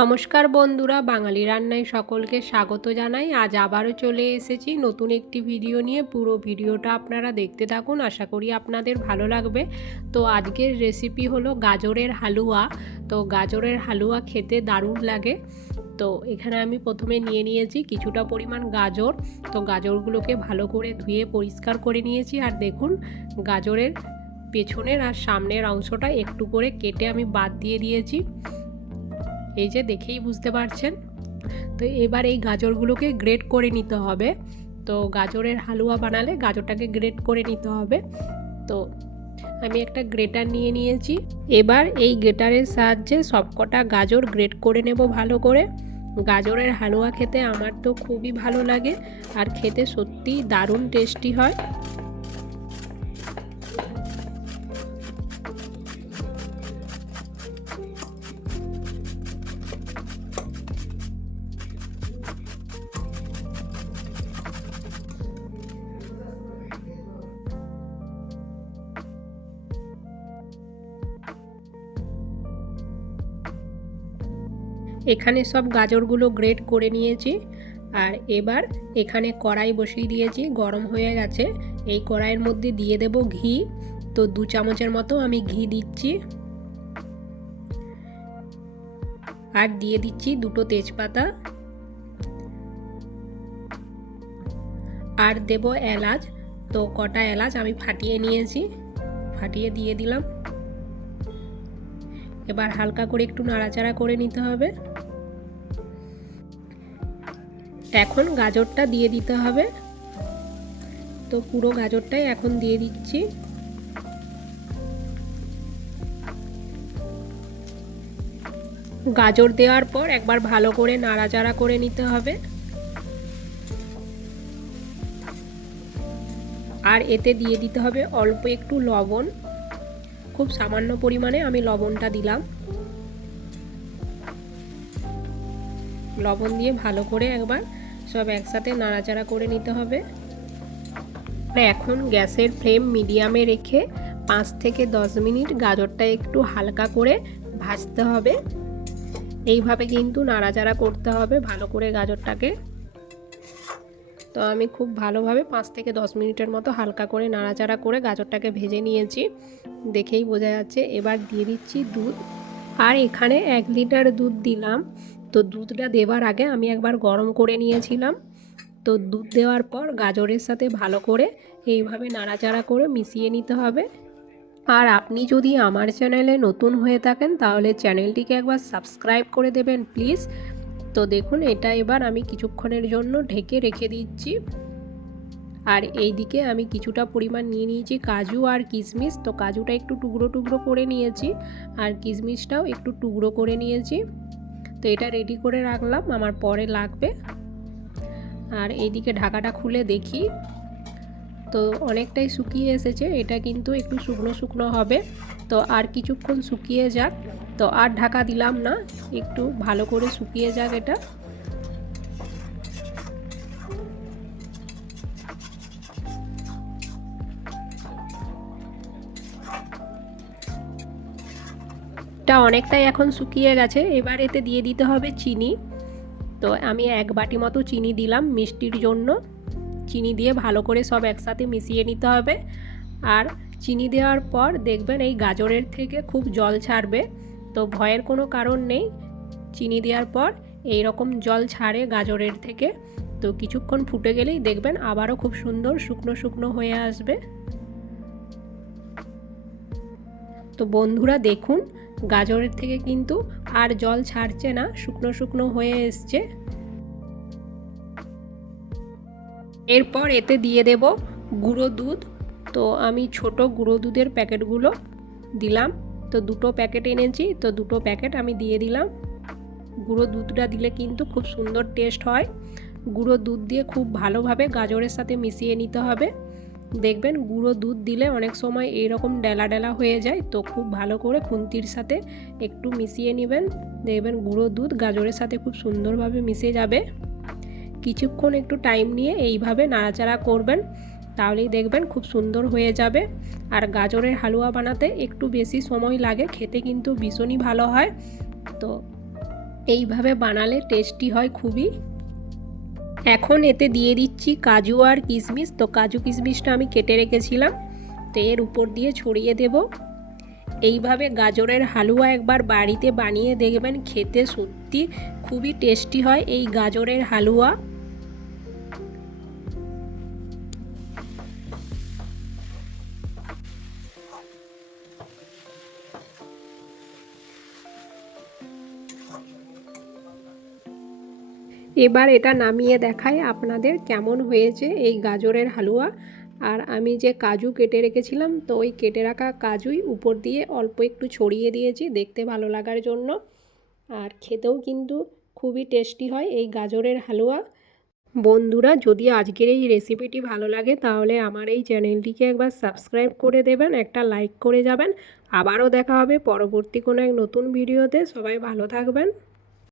নমস্কার বন্ধুরা, বাঙালি রান্নায় সকলকে স্বাগত জানাই। আজ আবারও চলে এসেছি নতুন একটি ভিডিও নিয়ে। পুরো ভিডিওটা আপনারা দেখতে থাকুন, আশা করি আপনাদের ভালো লাগবে। তো আজকের রেসিপি হলো গাজরের হালুয়া। তো গাজরের হালুয়া খেতে দারুণ লাগে। তো এখানে আমি প্রথমে নিয়ে নিয়েছি কিছুটা পরিমাণ গাজর। তো গাজরগুলোকে ভালো করে ধুয়ে পরিষ্কার করে নিয়েছি। আর দেখুন, গাজরের পেছনের আর সামনের অংশটা একটু করে কেটে আমি বাদ দিয়ে দিয়েছি। এই যে দেখেই বুঝতে পারছেন। তো এবার এই গাজরগুলোকে গ্রেট করে নিতে হবে। তো গাজরের হালুয়া বানালে গাজরটাকে গ্রেট করে নিতে হবে। তো আমি একটা গ্রেটার নিয়ে নিয়েছি। এবার এই গ্রেটারের সাহায্যে সবকটা গাজর গ্রেট করে নেব ভালো করে। গাজরের হালুয়া খেতে আমার তো খুবই ভালো লাগে, আর খেতে সত্যিই দারুণ টেস্টি হয়। এখানে সব গাজরগুলো গ্রেট করে নিয়েছি। আর এবার এখানে কড়াই বসিয়ে দিয়েছি, গরম হয়ে গেছে। এই কড়াইয়ের মধ্যে দিয়ে দেব ঘি। তো 2 চামচের মতো আমি ঘি দিচ্ছি। আর দিয়ে দিচ্ছি 2টো তেজপাতা। আর দেব এলাচ। তো কটা এলাচ আমি ফাটিয়ে নিয়েছি, ফাটিয়ে দিয়ে দিলাম। এবার হালকা করে একটু নাড়াচাড়া করে নিতে হবে। এখন গাজরটা দিয়ে দিতে হবে। তো পুরো গাজরটাই এখন দিয়ে দিচ্ছি। গাজর দেওয়ার পর একবার ভালো করে নাড়াচাড়া করে নিতে হবে। আর এতে দিয়ে দিতে হবে অল্প একটু লবণ। খুব সামান্য পরিমাণে আমি লবণটা দিলাম। লবণ দিয়ে ভালো করে একবার সব একসাথে নাড়াচাড়া করে নিতে হবে। এখন গ্যাসের ফ্লেম মিডিয়ামে রেখে 5 থেকে 10 মিনিট গাজরটা একটু হালকা করে ভাজতে হবে। এইভাবে কিন্তু নাড়াচাড়া করতে হবে ভালো করে গাজরটাকে। তো আমি খুব ভালোভাবে 5 থেকে 10 মিনিটের মতো হালকা করে নাড়াচাড়া করে গাজরটাকে ভেজে নিয়েছি, দেখেই বোঝা যাচ্ছে। এবার দিয়ে দিচ্ছি দুধ। আর এখানে 1 লিটার দুধ দিলাম। তো দুধটা দেওয়ার আগে আমি একবার গরম করে নিয়েছিলাম। তো দুধ দেওয়ার পর গাজরের সাথে ভালো করে এইভাবে নাড়াচাড়া করে মিশিয়ে নিতে হবে। আর আপনি যদি আমার চ্যানেলে নতুন হয়ে থাকেন তাহলে চ্যানেলটিকে একবার সাবস্ক্রাইব করে দেবেন প্লিজ। তো দেখুন, এটা এবার আমি কিছুক্ষণের জন্য ঢেকে রেখে দিচ্ছি। আর এই দিকে আমি কিছুটা পরিমাণ নিয়ে নিয়েছি কাজু আর কিশমিশ। তো কাজুটা একটু টুকরো টুকরো করে নিয়েছি, আর কিশমিশটাও একটু টুকরো করে নিয়েছি। তো এটা রেডি করে রাখলাম, আমার পরে লাগবে। আর এইদিকে ঢাকাটা খুলে দেখি, তো অনেকটাই শুকিয়ে এসেছে। এটা কিন্তু একটু শুকনো শুকনো হবে। তো আর কিছুক্ষণ শুকিয়ে যাক। তো আর ঢাকা দিলাম না, একটু ভালো করে শুকিয়ে যাক এটা। এটা অনেকটাই এখন শুকিয়ে গেছে। এবার এতে দিয়ে দিতে হবে চিনি। তো আমি 1 বাটি মতো চিনি দিলাম মিষ্টির জন্য। চিনি দিয়ে ভালো করে সব একসাথে মিশিয়ে নিতে হবে। আর চিনি দেওয়ার পর দেখবেন এই গাজরের থেকে খুব জল ছাড়বে। তো ভয়ের কোনো কারণ নেই, চিনি দেওয়ার পর এই রকম জল ছাড়ে গাজরের থেকে। তো কিছুক্ষণ ফুটে গেলেই দেখবেন আবারও খুব সুন্দর শুকনো শুকনো হয়ে আসবে। তো বন্ধুরা দেখুন, গাজরের থেকে কিন্তু আর জল ছাড়ছে না, শুকনো শুকনো হয়ে এসছে। এরপর এতে দিয়ে দেব গুঁড়ো দুধ। তো আমি ছোট গুঁড়ো দুধের প্যাকেটগুলো দিলাম। তো 2টো প্যাকেট এনেছি, তো 2টো প্যাকেট আমি দিয়ে দিলাম। গুঁড়ো দুধটা দিলে কিন্তু খুব সুন্দর টেস্ট হয়। গুঁড়ো দুধ দিয়ে খুব ভালোভাবে গাজরের সাথে মিশিয়ে নিতে হবে। দেখবেন গুঁড়ো দুধ দিলে অনেক সময় এইরকম ডেলা ডেলা হয়ে যায়। তো খুব ভালো করে খুন্তির সাথে একটু মিশিয়ে নেবেন। দেখবেন গুঁড়ো দুধ গাজরের সাথে খুব সুন্দরভাবে মিশে যাবে। কিছুক্ষণ একটু টাইম নিয়ে এইভাবে নাড়াচাড়া করবেন, তাহলেই দেখবেন খুব সুন্দর হয়ে যাবে। আর গাজরের হালুয়া বানাতে একটু বেশি সময় লাগে, খেতে কিন্তু ভীষণই ভালো হয়। তো এইভাবে বানালে টেস্টি হয় খুবই। এখন এতে দিয়ে দিচ্ছি কাজু আর কিশমিশ। তো কাজু কিশমিশটা আমি কেটে রেখেছিলাম, তো এর উপর দিয়ে ছড়িয়ে দেব। এইভাবে গাজরের হালুয়া একবার বাড়িতে বানিয়ে দেখবেন, খেতে সত্যি খুবই টেস্টি হয় এই গাজরের হালুয়া। এবার এটা নামিয়ে দেখাই আপনাদের কেমন হয়েছে এই গাজরের হালুয়া। আর আমি যে কাজু কেটে রেখেছিলাম, তো ওই কেটে রাখা কাজুই উপর দিয়ে অল্প একটু ছড়িয়ে দিয়েছি দেখতে ভালো লাগার জন্য। আর খেতেও কিন্তু খুবই টেস্টি হয় এই গাজরের হালুয়া। বন্ধুরা, যদি আজকের এই রেসিপিটি ভালো লাগে তাহলে আমার এই চ্যানেলটিকে একবার সাবস্ক্রাইব করে দেবেন, একটা লাইক করে যাবেন। আবারও দেখা হবে পরবর্তী কোনো এক নতুন ভিডিওতে। সবাই ভালো থাকবেন।